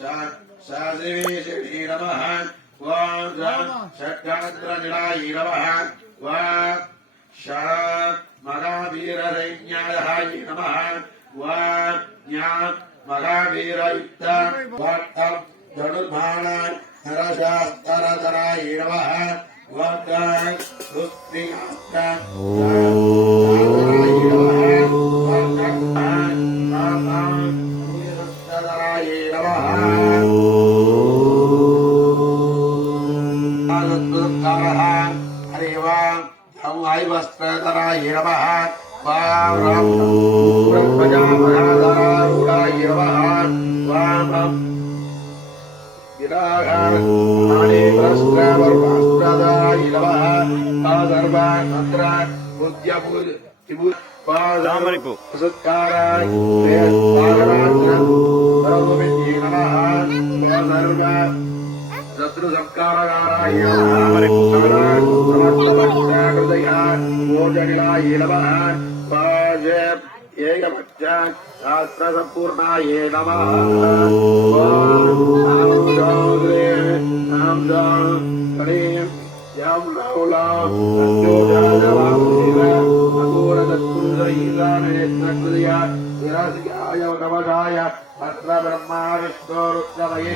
सहस्रिवेशिणी नमः षट्गणत्रनिरायी नमः वा षा महावीरसैन्यायी नमः वा ज्ञा महावीरयुक्त धनुर्बाणाय हरशास्तरतरायी नमः वक् सुस्त्रियास्त वायुवस्त्रधराय नमः वां ब्रह्मजामहाधरारूढाय नमः वां गिराघाणेभ्रष्टावर्मास्त्रधराय नमः सर्वात्र बुद्ध्यभूतिभूत सत्काराय नमः सर्व शत्रु संस्कारकाराय नमः नमः पाजे एकपच्च शास्त्रसम्पूर्णाय नमः यं लौला य नवगाय तत्र ब्रह्मा विष्णोरुद्रमये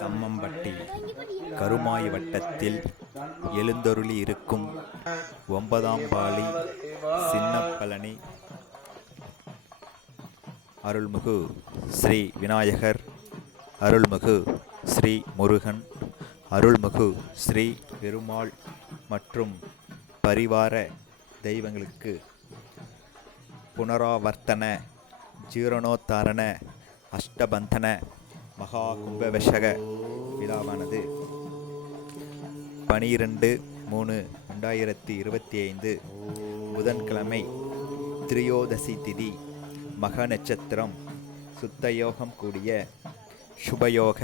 தம்மம்பட்டி கருமாய் வட்டத்தில் எழுந்தொருளி இருக்கும் ஒன்பதாம் பாளி சின்னப்பழனி. அருள்மிகு ஸ்ரீ விநாயகர் அருள்மிகு ஸ்ரீ முருகன் அருள்மிகு ஸ்ரீ பெருமாள் மற்றும் பரிவார தெய்வங்களுக்கு புனராவர்த்தன ஜீரணோத்தாரண அஷ்டபந்தன மகா கும்பவஷக விழாவானது பனிரெண்டு மூணு ரெண்டாயிரத்தி இருபத்தி ஐந்து புதன்கிழமை திரியோதசி திதி மக நட்சத்திரம் சுத்தயோகம் கூடிய சுபயோக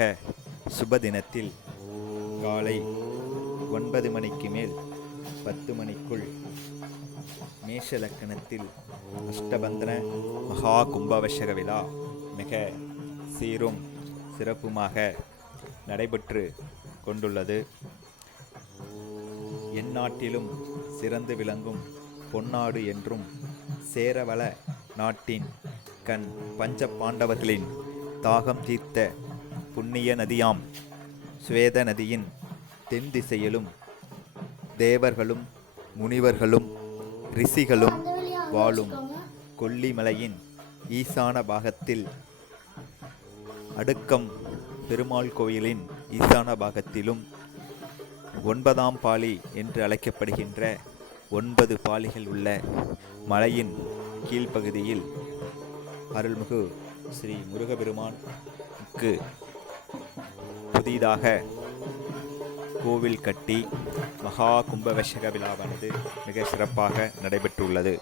சுப தினத்தில் காலை ஒன்பது மணிக்கு மேல் பத்து மணிக்குள் மேஷ லக்கணத்தில் அஷ்டபந்தன மகா கும்பாபிஷேக விழா மிக சீரும் சிறப்புமாக நடைபெற்று கொண்டுள்ளது. எந்நாட்டிலும் சிறந்து விளங்கும் பொன்னாடு என்றும் சேரவள நாட்டின் கண் பஞ்ச பாண்டவர்களின் தாகம் தீர்த்த புண்ணிய நதியாம் சுவேத நதியின் தென் திசையிலும் தேவர்களும் முனிவர்களும் ரிஷிகளும் வாழும் கொல்லிமலையின் ஈசான பாகத்தில் அடுக்கம் பெருமாள் கோயிலின் ஈசான பாகத்திலும் ஒன்பதாம் பாலி என்று அழைக்கப்படுகின்ற ஒன்பது பாலிகள் உள்ள மலையின் கீழ்ப்பகுதியில் அருள்மிகு ஸ்ரீ முருகபெருமானுக்கு புதிதாக கோவில் கட்டி மகா கும்பவேஷக விழாவானது மிக சிறப்பாக நடைபெற்றுள்ளது.